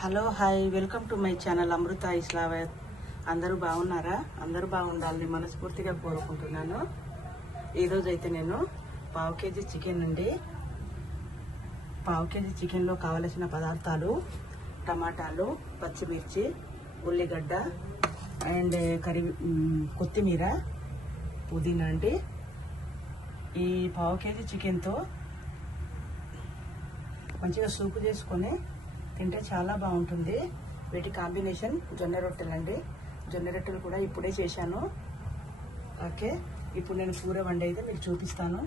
Hello hi welcome to my channel Amrutha Islavath. అందరూ బాగున్నారా? అందరూ బాగుండాలని మనస్ఫూర్తిగా కోరుకుంటున్నాను. ఈరోజు అయితే నేను పావు కేజీ చికెన్లో కావలసిన పదార్థాలు టమాటాలు, పచ్చిమిర్చి, ఉల్లిగడ్డ అండ్ కొత్తిమీర, పుదీనా అండి. ఈ పావు కేజీ చికెన్తో మంచిగా సూపు చేసుకొని తింటే చాలా బాగుంటుంది. వీటి కాంబినేషన్ జొన్న రొట్టెలు అండి. జొన్న రొట్టెలు కూడా ఇప్పుడే చేశాను. ఓకే, ఇప్పుడు నేను కూర వండి అయితే మీకు చూపిస్తాను.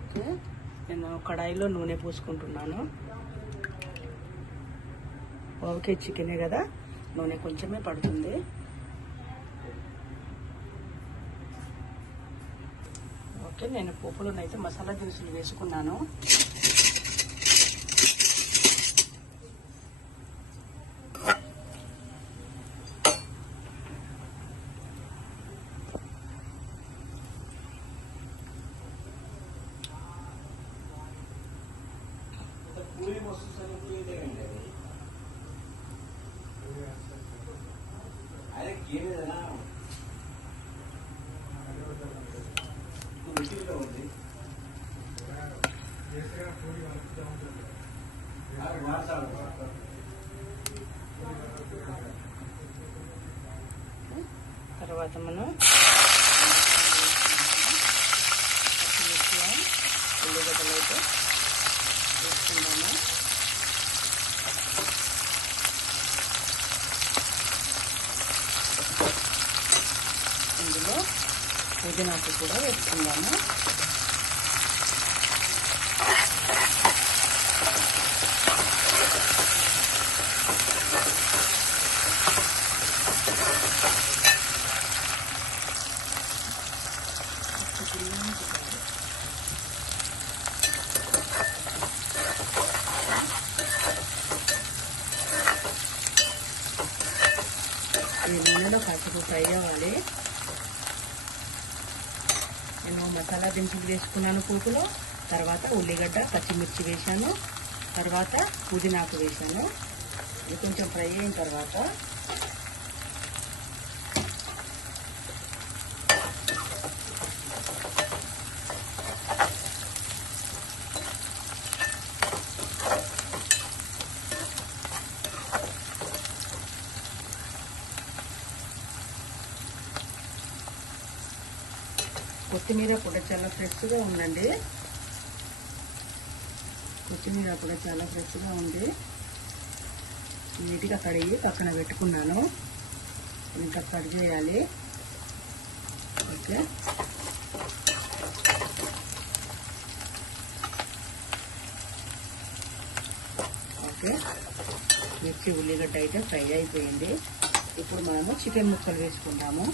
ఓకే, నేను కడాయిలో నూనె పోసుకుంటున్నాను. ఓకే, చికెనే కదా, నూనె కొంచెమే పడుతుంది. ఓకే, నేను పోపులోనైతే మసాలా దినుసులు వేసుకున్నాను. తర్వాత మనం ఉల్లిగడ్డలు అయితే వేసుకుందాము. ఇందులో పుదీనాకు కూడా వేసుకుందాము. ఈ నూనెలో కాసేపు ఫ్రై అవ్వాలి. నేను మసాలా దినుసులు వేసుకున్నాను పోపులో. తర్వాత ఉల్లిగడ్డ, పచ్చిమిర్చి వేసాను. తర్వాత పుదీనాకు వేసాను. ఇది కొంచెం ఫ్రై అయిన తర్వాత కొత్తిమీర కూడా చాలా ఫ్రెష్గా ఉందండి. కొత్తిమీర కూడా చాలా ఫ్రెష్గా ఉంది. నీట్గా కడిగి పక్కన పెట్టుకున్నాను. ఇంకా కట్ చేయాలి. ఓకే, ఓకే, మిర్చి ఉల్లిగడ్డ అయితే ఫ్రై అయిపోయింది. ఇప్పుడు మనము చికెన్ ముక్కలు వేసుకుంటాము.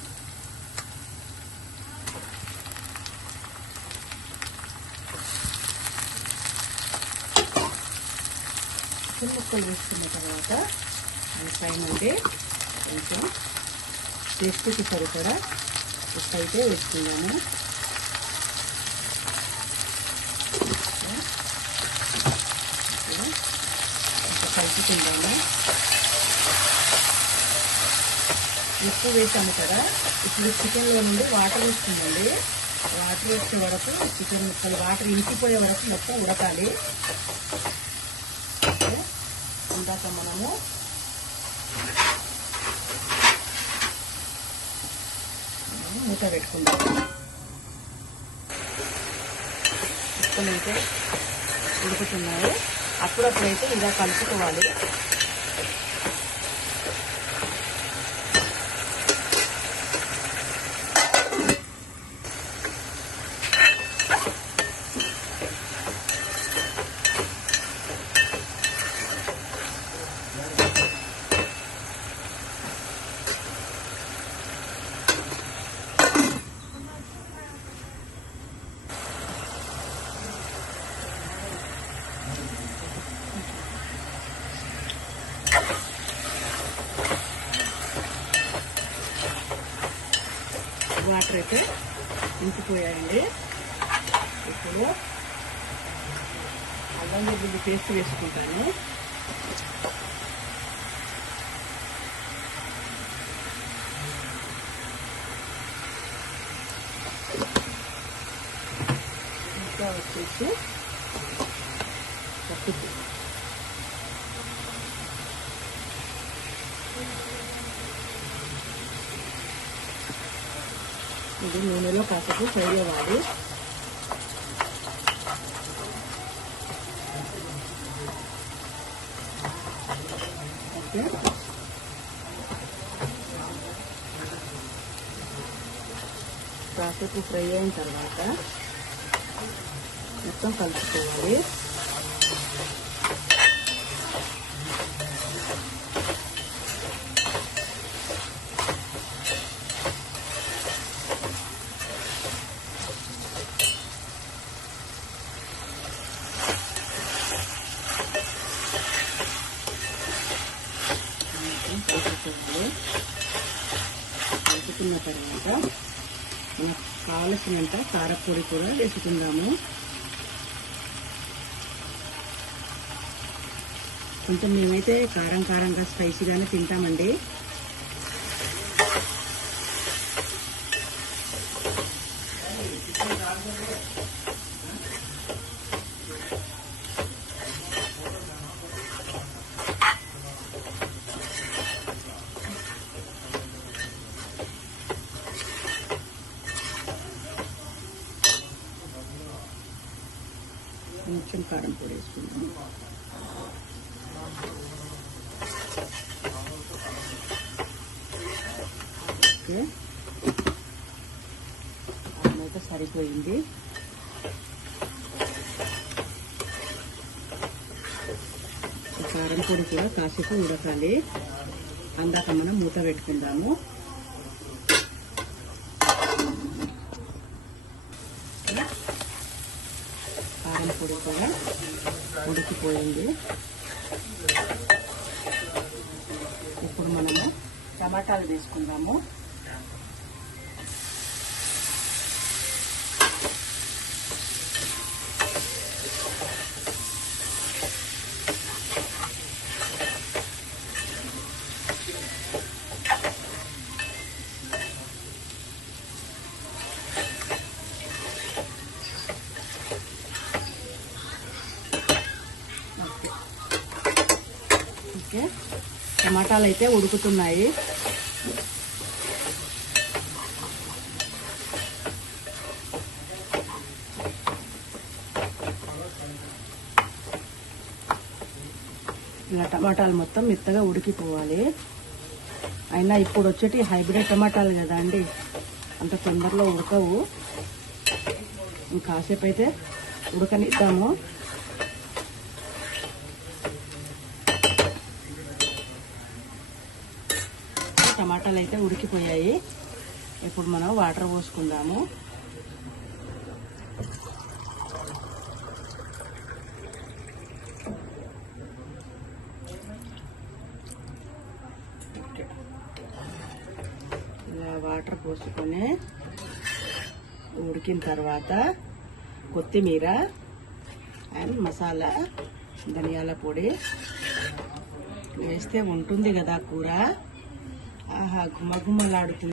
చికెన్ ముక్కలు వేసుకున్న తర్వాత పై నుండి కొంచెం టేస్ట్కి సరిపడా ఉప్పు అయితే వేసుకున్నాము. ఇంకా కలుపుకుందాము. ఉప్పు వేసాము కదా, ఇప్పుడు చికెన్లో నుండి వాటర్ వేస్తుందండి. వాటర్ వేసే వరకు చికెన్ ముక్కలు వాటర్ ఇంకిపోయే వరకు మొత్తం ఉడకాలి. ఇందాక మనము మూత పెట్టుకుందాము. ముక్కలు అయితే ఉడుకుతున్నాయి. అప్పుడప్పుడైతే ఇలా కలుపుకోవాలి. వాటర్ అయితే ఇంకిపోయాయండి. ఇప్పుడు అల్లం వెల్లుల్లి పేస్ట్ వేసుకుంటాను. ఇంకా వచ్చేసి పసుపు, ఇది నూనెలో కాసేపు ఫ్రై అవ్వాలి. ఓకే, కాసేపు ఫ్రై అయిన తర్వాత మొత్తం కలుపుకోవాలి. కలుపుకున్న తర్వాత మనకు కావలసినంత కారపొడి కూడా వేసుకుందాము. కొంచెం మేమైతే కారంగా స్పైసీగానే తింటామండి. కొంచెం కారం పొడి వేసుకుందాం. ఓకే, అయితే సరిపోయింది. కారం పొడి కూడా కాసేపు ఉడకాలి. అందాక మనం మూత పెట్టుకుందాము. కారం పొడి కూడా ఉడికిపోయింది. ఇప్పుడు మనము టమాటాలు వేసుకుందాము. ఓకే, టమాటాలు అయితే ఉడుకుతున్నాయి. ఇలా టమాటాలు మొత్తం మెత్తగా ఉడికిపోవాలి. అయినా ఇప్పుడు వచ్చేటి హైబ్రిడ్ టమాటాలు కదా అండి, అంత తొందరలో ఉడకవు. ఇంకాసేపు అయితే ఉడకనిద్దాము. టమాటాలు అయితే ఉడికిపోయాయి. ఇప్పుడు మనం వాటర్ పోసుకుందాము. ఇలా వాటర్ పోసుకొని ఉడికిన తర్వాత కొత్తిమీర అండ్ మసాలా, ధనియాల పొడి వేస్తే ఉంటుంది కదా కూర. ఆహా, గుమ్మగుమ్మలాడుతుంది.